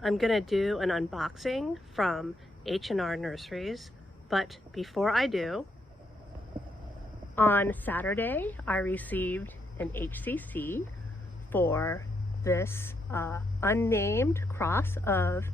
I'm gonna do an unboxing from H&R Nurseries, but before I do, on Saturday I received an HCC for this unnamed cross of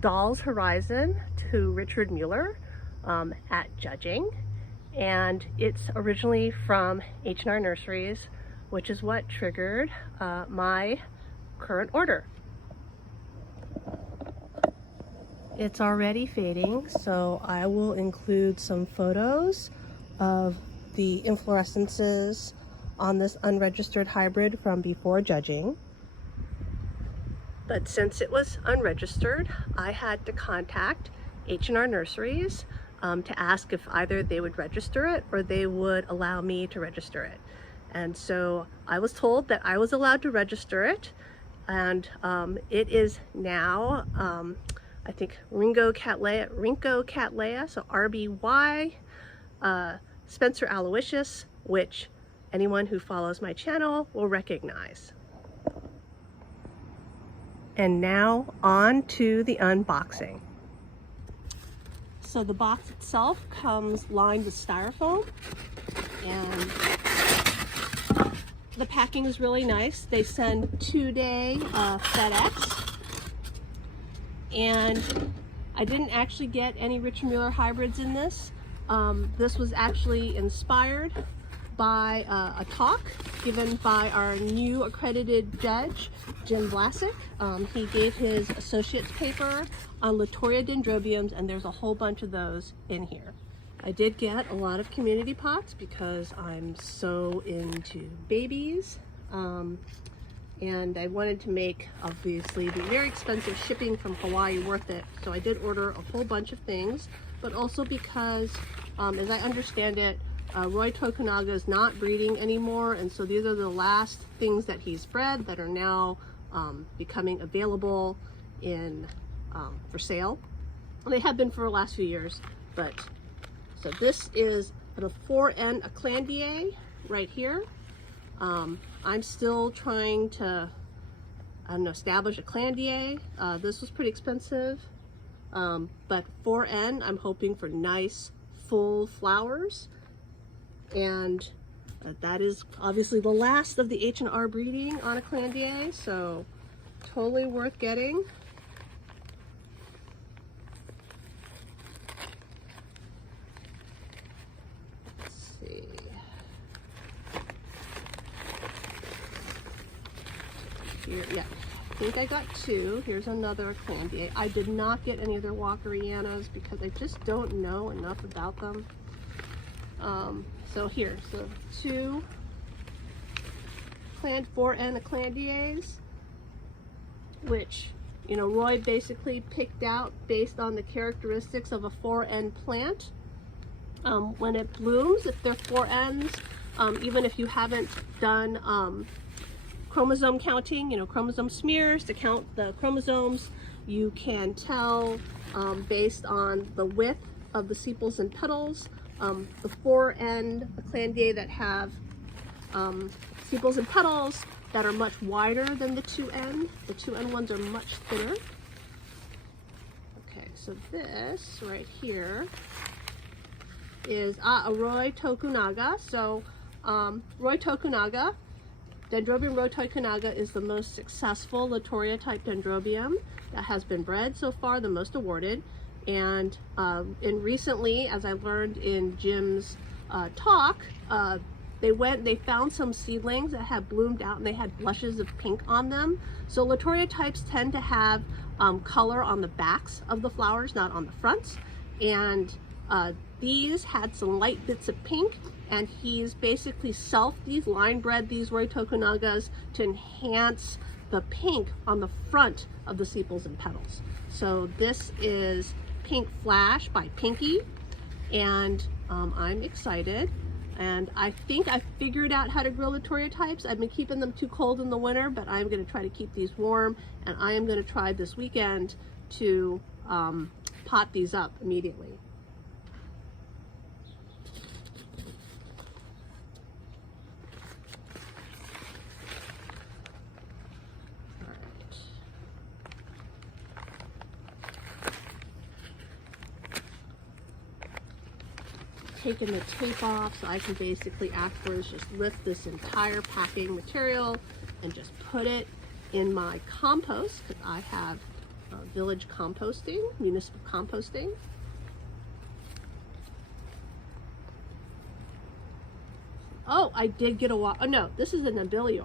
Doll's Horizon to Richard Mueller at Judging, and it's originally from H&R Nurseries, which is what triggered my current order. It's already fading, so I will include some photos of the inflorescences on this unregistered hybrid from before Judging. But since it was unregistered, I had to contact H&R Nurseries to ask if either they would register it or they would allow me to register it. And so I was told that I was allowed to register it, and it is now I think Ringo Cattleya, so RBY, Spencer Aloysius, which anyone who follows my channel will recognize. And now on to the unboxing. So the box itself comes lined with styrofoam, and the packing is really nice. They send 2-day FedEx. And I didn't actually get any Richard Mueller hybrids in this. This was actually inspired by a talk given by our new accredited judge, Jim Vlasic. He gave his associate's paper on Lator-type Dendrobiums, and there's a whole bunch of those in here. I did get a lot of community pots because I'm so into babies. And I wanted to make, obviously, the very expensive shipping from Hawaii worth it. So I did order a whole bunch of things, but also because, as I understand it, Roy Tokunaga is not breeding anymore, and so these are the last things that he's bred that are now becoming available in for sale. They have been for the last few years, but so this is a 4N Cattleya right here. I'm still trying to, I don't know, establish a Cattleya. This was pretty expensive, but 4N, I'm hoping for nice, full flowers. And that is obviously the last of the H&R breeding on a Cattleya, so totally worth getting. Let's see. Here, yeah, I think I got 2. Here's another Cattleya. I did not get any of their Walkerianas because I just don't know enough about them. So 2 4N Cattleyas, which, you know, Roy basically picked out based on the characteristics of a 4N plant. When it blooms, if they're 4Ns, even if you haven't done chromosome counting, you know, chromosome smears to count the chromosomes, you can tell based on the width of the sepals and petals. The 4N Cattleya that have sepals and petals that are much wider than the 2N. The 2N ones are much thinner. Okay, so this right here is a Roy Tokunaga. So Roy Tokunaga, Dendrobium Roy Tokunaga is the most successful Lator-type Dendrobium that has been bred so far, the most awarded. And recently, as I learned in Jim's talk, they found some seedlings that had bloomed out and they had blushes of pink on them. So Lator-types tend to have color on the backs of the flowers, not on the fronts. And these had some light bits of pink, and he's basically line bred these Roy Tokunagas to enhance the pink on the front of the sepals and petals. So this is Pink Flash by Pinky, and I'm excited. And I think I figured out how to grow Lator-types. I've been keeping them too cold in the winter, but I'm going to try to keep these warm, and I am going to try this weekend to pot these up immediately. taken the tape off, so I can basically afterwards just lift this entire packing material and just put it in my compost, because I have village composting, municipal composting. Oh, I did get a oh no, this is a Nobilior.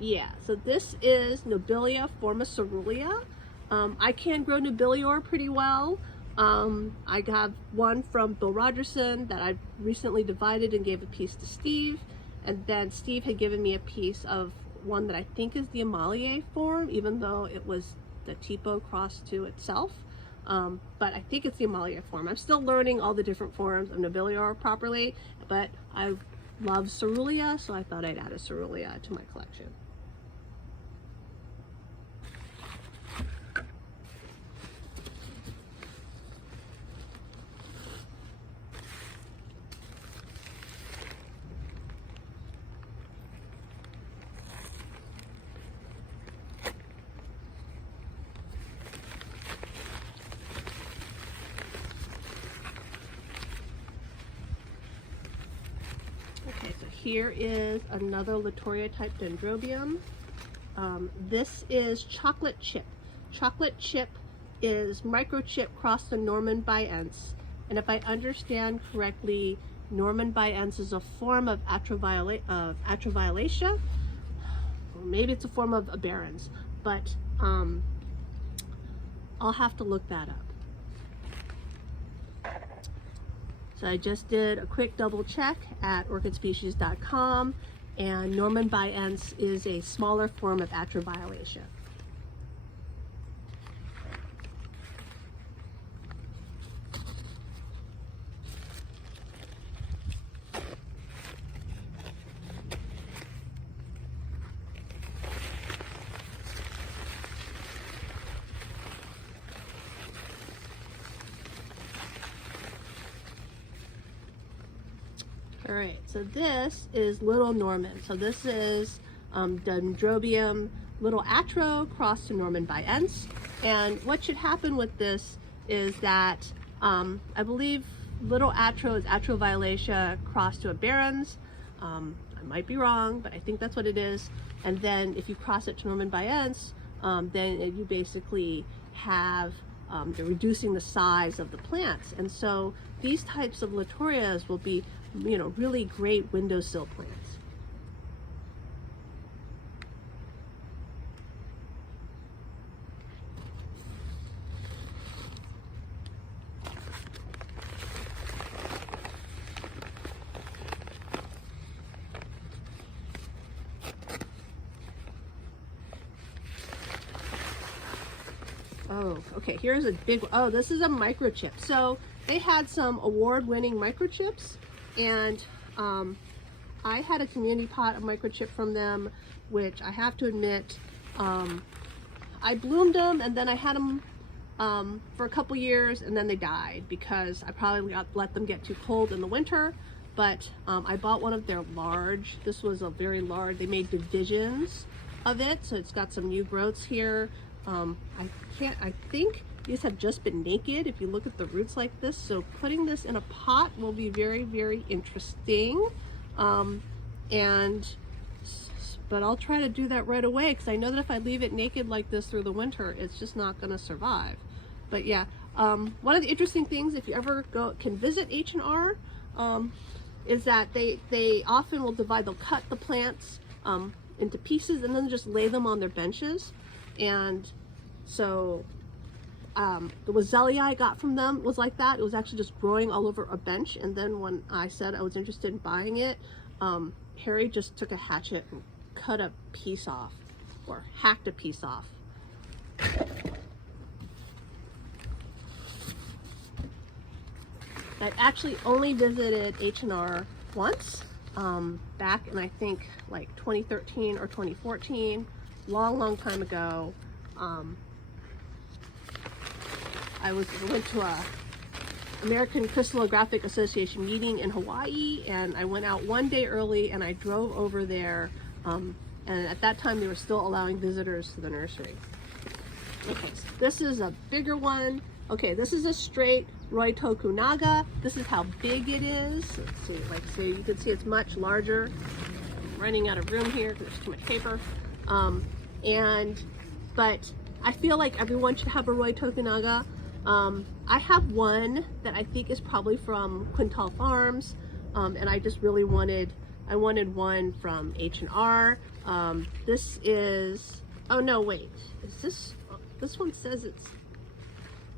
Yeah, so this is Nobilia formicerulia. I can grow Nobilior pretty well. I got one from Bill Rogerson that I recently divided and gave a piece to Steve, and then Steve had given me a piece of one that I think is the Amalier form, even though it was the tipo crossed to itself. But I think it's the Amalier form. I'm still learning all the different forms of Nobilior properly, but I love Cerulia, so I thought I'd add a Cerulia to my collection. Here is another Lator-type Dendrobium. This is chocolate chip. Chocolate chip is microchip crossed to Norman by Ents, and if I understand correctly, Norman by Ents is a form of Atroviolacea, or maybe it's a form of Aberrans, but I'll have to look that up. So I just did a quick double check at orchidspecies.com, and Norman by Ents is a smaller form of Atroviolacea. All right, so this is Little Norman. So this is Dendrobium Little Atro crossed to Norman by Ents. And what should happen with this is that I believe Little Atro is Atroviolacea crossed to Aberrans. I might be wrong, but I think that's what it is. And then if you cross it to Norman by Ents, then you basically have you're reducing the size of the plants. And so these types of Latorias will be, you know, really great windowsill plants. Oh, okay, here's a big, oh, this is a microchip. So they had some award-winning microchips, and I had a community pot of microchip from them, which I have to admit, I bloomed them and then I had them for a couple years, and then they died because I probably let them get too cold in the winter. But I bought one of their large, this was a very large, they made divisions of it, so it's got some new growths here. I think these have just been naked if you look at the roots like this, so putting this in a pot will be very, very interesting. But I'll try to do that right away, because I know that if I leave it naked like this through the winter, it's just not going to survive. But yeah, one of the interesting things, if you ever can visit H&R, is that they often will they'll cut the plants into pieces and then just lay them on their benches. And so the Wazellia I got from them was like that. It was actually just growing all over a bench. And then when I said I was interested in buying it, Harry just took a hatchet and cut a piece off, or hacked a piece off. I actually only visited H&R once, back in I think like 2013 or 2014, long time ago. I went to a American Crystallographic Association meeting in Hawaii, and I went out one day early and I drove over there, and at that time they were still allowing visitors to the nursery. Okay, so this is a bigger one. Okay, this is a straight Roy Tokunaga. This is how big it is. Let's see, so you can see it's much larger. I'm running out of room here because there's too much paper. But I feel like everyone should have a Roy Tokunaga. I have one that I think is probably from Quintal Farms, and I just really wanted one from H&R. This is, oh no, wait, is this one says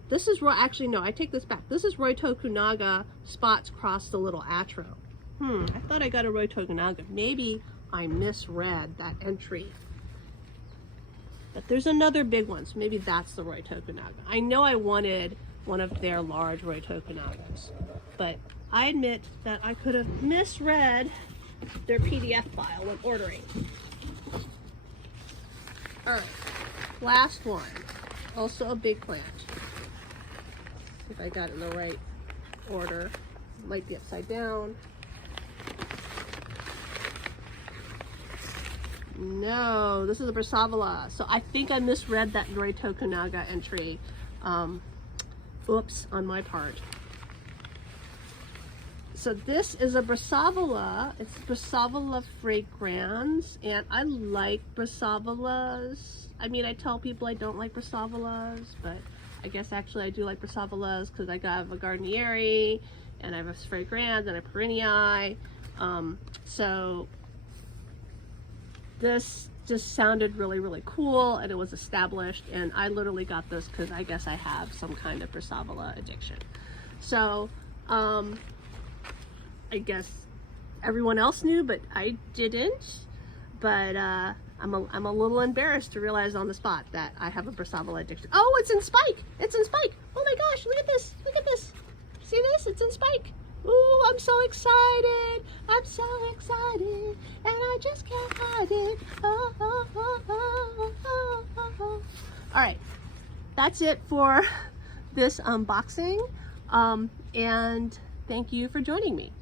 this is Roy, actually no, I take this back. This is Roy Tokunaga, spots cross the little atro. I thought I got a Roy Tokunaga. Maybe I misread that entry. But there's another big one, so maybe that's the Roy Tokunaga. I know I wanted one of their large Roy Tokunagas, but I admit that I could have misread their PDF file when ordering. All right, last one, also a big plant. If I got it in the right order, it might be upside down. No, this is a Brassavola. So I think I misread that Roy Tokunaga entry. Oops, on my part. So this is a Brassavola. It's Brassavola fragrans, and I like Brassavolas. I mean, I tell people I don't like Brassavolas, but I guess actually I do like Brassavolas because I got a Gardenieri, and I have a fragrans and a Perenniae. So this just sounded really, really cool, and it was established, and I literally got this because I guess I have some kind of Brassavola addiction. So I guess everyone else knew, but I didn't. But I'm a little embarrassed to realize on the spot that I have a Brassavola addiction. Oh, it's in spike! It's in spike! Oh my gosh, look at this! Look at this! See this? It's in spike! Ooh, I'm so excited! I'm so excited! And I just can't hide it! Oh, oh, oh, oh, oh, oh, oh. Alright, that's it for this unboxing. And thank you for joining me.